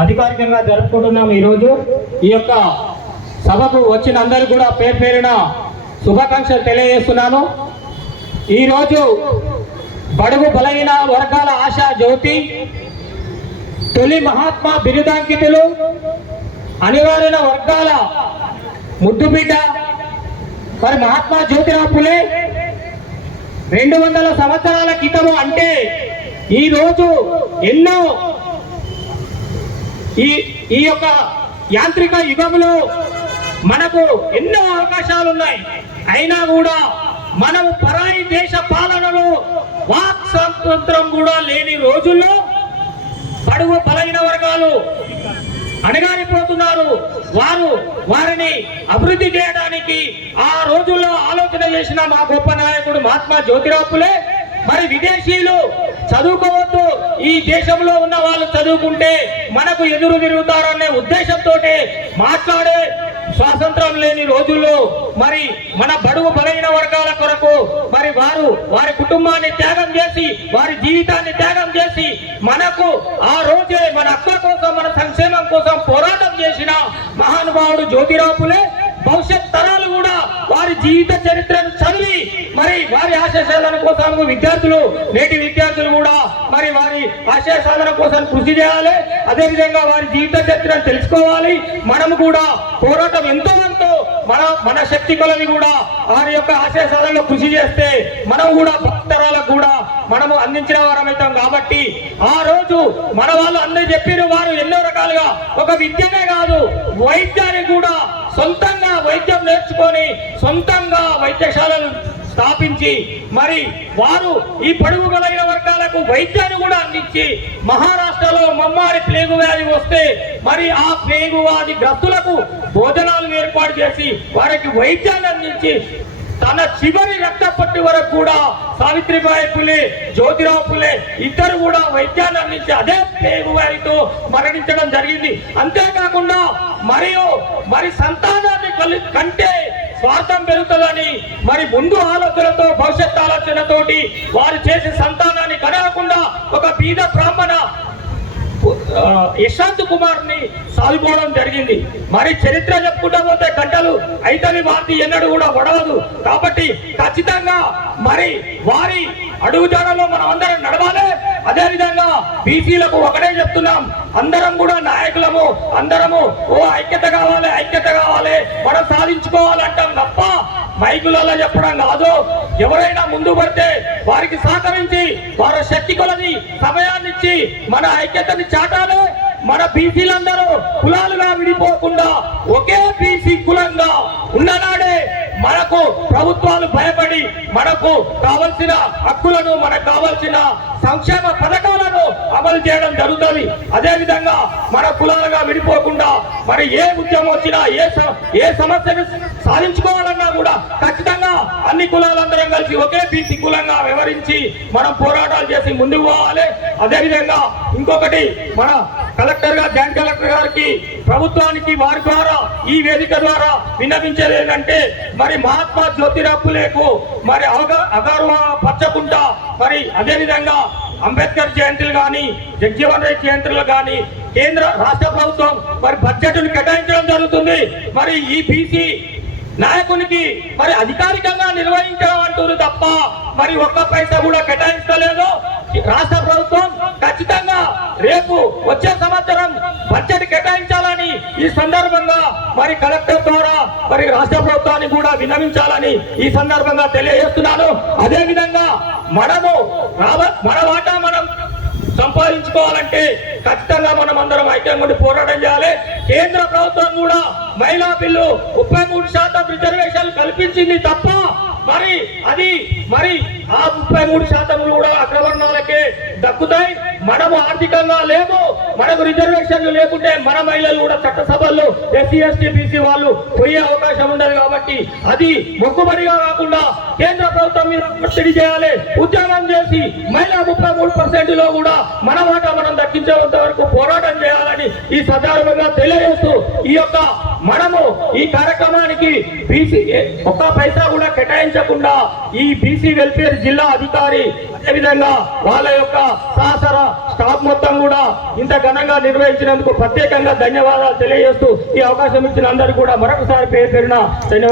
అధికారికంగా జరుపుకుంటున్నాం. ఈరోజు ఈ యొక్క సభకు వచ్చిన అందరూ కూడా పేరు పేరున శుభాకాంక్షలు తెలియజేస్తున్నాను. ఈరోజు బడుగు బలహీన వర్గాల ఆశా జ్యోతి, తొలి మహాత్మా బిరుదాంకితులు, అనివార్య వర్గాల ముద్దుబిడ్డ మరి మహాత్మా జ్యోతిరావు ఫులే 200 సంవత్సరాల క్రితము అంటే ఈరోజు ఎన్నో ఈ యొక్క యాంత్రిక యుగంలో మనకు ఎన్నో అవకాశాలు ఉన్నాయి. అయినా కూడా మనము పరాయి దేశ పాలనలో వాక్ స్వాతంత్రం కూడా లేని రోజుల్లో బడుగు బలహీన వర్గాలు అణగారిపోతున్నారు. వారిని అభివృద్ధి చేయడానికి ఆ రోజుల్లో ఆలోచన చేసిన మా గొప్ప నాయకుడు మహాత్మా జ్యోతిరావు ఫులే మరి విదేశీయులు చదువుకోవద్దు, ఈ దేశంలో ఉన్న వాళ్ళు చదువుకుంటే మనకు ఎదురు తిరుగుతారనే ఉద్దేశంతో మాట్లాడే స్వాతంత్రం లేని రోజుల్లో మరి మన బడుగు బలహీన వర్గాల కొరకు మరి వారి కుటుంబాన్ని త్యాగం చేసి, వారి జీవితాన్ని త్యాగం చేసి మనకు ఆ రోజే మన హక్కుల కోసం, మన సంక్షేమం కోసం పోరాటం చేసిన మహానుభావుడు జ్యోతిరావు ఫులే భవిష్యత్ తరాలు కూడా వారి జీవిత చరిత్రను చదివి మరి వారి ఆశయ సాధన కోసం నేటి విద్యార్థులు కూడా మరి వారి ఆశయ సాధన కోసం కృషి చేయాలి. అదేవిధంగా వారి జీవిత చరిత్రను తెలుసుకోవాలి. మనము కూడా పోరాటం ఎంతో మన శక్తి కొలది కూడా వారి యొక్క ఆశయ సాధనలో కృషి చేస్తే మనం కూడా భక్తరాలకు కూడా మనము అందించిన వారమవుతాం. కాబట్టి ఆ రోజు మన వాళ్ళు అందరూ చెప్పారు, వారు ఎన్నో రకాలుగా ఒక విద్యనే కాదు వైద్యాన్ని కూడా సొంతంగా వైద్యం నేర్చుకొని సొంతంగా వైద్యశాలను స్థాపించి మరి వారు ఈ బడుగు బలహీన వర్గాలకు వైద్యాన్ని కూడా అందించి మహారాష్ట్రలో మమ్మారి ప్లేగు వ్యాధి వస్తే మరి ఆ ప్లేగు వ్యాధి గ్రస్తులకు భోజనాలు ఏర్పాటు చేసి వారికి వైద్యాన్ని అందించి తన చివరి రక్త పట్టి వరకు కూడా సావిత్రిబాయి ఫులే, జ్యోతిరావు ఫులే ఇద్దరు కూడా వైద్యాన్ని అందించి అదే ప్లేగు వ్యాధితో మరణించడం జరిగింది. అంతేకాకుండా మరి సంతానాన్ని కంటే స్వార్థం పెరుగుతుందని మరి ముందు ఆలోచనతో, భవిష్యత్ ఆలోచనతోటి వారు చేసే సంతానాన్ని కనకుండా ఒక బీద బ్రాహ్మణ యశ్వంత్ కుమార్ని సాదుకోవడం జరిగింది. మరి చరిత్ర చెప్పుకుంటా పోతే గంటలు అయితని వార్త ఎన్నడూ కూడా వడవదు. కాబట్టి ఖచ్చితంగా మరి వారి అడుగుజాడలో మనం అందరం నడవాలి. అదేవిధంగా బీసీలకు ఒకటే చెప్తున్నాం, అందరం కూడా నాయకులము, అందరము ఐక్యత కావాలి, మనం సాధించుకోవాలంటాం తప్ప మైకులలో చెప్పడం కాదు. ఎవరైనా ముందు పడితే వారికి సహకరించి వారి శక్తి కొలది సమయాన్ని ఇచ్చి మన ఐక్యతని చాటాలి. మన బీసీలందరూ కులాలుగా విడిపోకుండా ఒకే బీసీ కులంగా ఉన్ననాడే మనకు ప్రభుత్వాలు భయపడి మనకు కావలసిన హక్కులను, మనకు కావలసిన సంక్షేమ పథకాలను అమలు చేయడం జరుగుతుంది. అదేవిధంగా మన కులాలుగా విడిపోకుండా మరి ఏ ఉద్యమం వచ్చినా ఏ సమస్యను సాధించుకోవాలన్నా కూడా ఖచ్చితంగా అన్ని కులాలందరం కలిసి ఒకే బీసీ కులంగా వ్యవహరించి మనం పోరాటాలు చేసి ముందుకు పోవాలి. అదేవిధంగా ఇంకొకటి మన జాయింట్ కలెక్టర్ గారికి, ప్రభుత్వానికి వారి ద్వారా ఈ వేదిక ద్వారా విన్నవించేది ఏంటంటే మరి మహాత్మా జ్యోతిరావు ఫులేకు మరి పచ్చకుండా మరి అదేవిధంగా అంబేద్కర్ జయంతులు కానీ, జగ్జీవన్ రెడ్డి జయంతులు కానీ కేంద్ర రాష్ట్ర ప్రభుత్వం మరి బడ్జెట్ను కేటాయించడం జరుగుతుంది. మరి ఈ బీసీ నాయకునికి మరి అధికారికంగా నిర్వహించడం అంటారు తప్ప మరి ఒక్క పైసా కూడా కేటాయించలేదు రాష్ట్ర ప్రభుత్వం. ఖచ్చితంగా రేపు వచ్చే సంవత్సరం బడ్జెట్ కేటాయించాలని ఈ సందర్భంగా మరి కలెక్టర్ ద్వారా మరి రాష్ట్ర ప్రభుత్వాన్ని కూడా విన్నవించాలని ఈ సందర్భంగా తెలియజేస్తున్నాను. అదేవిధంగా మన వాటా మనం సంపాదించుకోవాలంటే ఖచ్చితంగా మనం అందరం ఐక్యంగా ఉండి పోరాటం చేయాలి. కేంద్ర ప్రభుత్వం కూడా మహిళా బిల్లు 33% రిజర్వేషన్లు కల్పించింది తప్ప మరి ఆ 33% కూడా అగ్రవర్ణాలకే దక్కుతాయి. మనము ఆర్థికంగా లేము, మనకు రిజర్వేషన్లు లేకుంటే మన మహిళలు కూడా చట్టసభల్లో ఎస్సీ ఎస్టీ బీసీ వాళ్ళు పోయే అవకాశం ఉండదు. కాబట్టి అది మొక్కుబడిగా కాకుండా కేంద్ర ప్రభుత్వం మీద ఒత్తిడి చేయాలి, ఉద్యమం చేసి మహిళా 33% లో కూడా మన వాటా మనం దక్కించేంత వరకు పోరాటం చేయాలని ఉండాలని ఈ సందర్భంగా తెలియజేస్తూ ఈ యొక్క మనము ఈ కార్యక్రమానికి బీసీ ఒక్క పైసా కూడా కేటాయించకుండా ఈ బీసీ వెల్ఫేర్ జిల్లా అధికారి అదేవిధంగా వాళ్ళ యొక్క సహచర స్టాఫ్ మొత్తం కూడా ఇంత ఘనంగా నిర్వహించినందుకు ప్రత్యేకంగా ధన్యవాదాలు తెలియజేస్తూ ఈ అవకాశం ఇచ్చిన అందరికీ కూడా మరొకసారి పేరు పేరున ధన్యవాదాలు.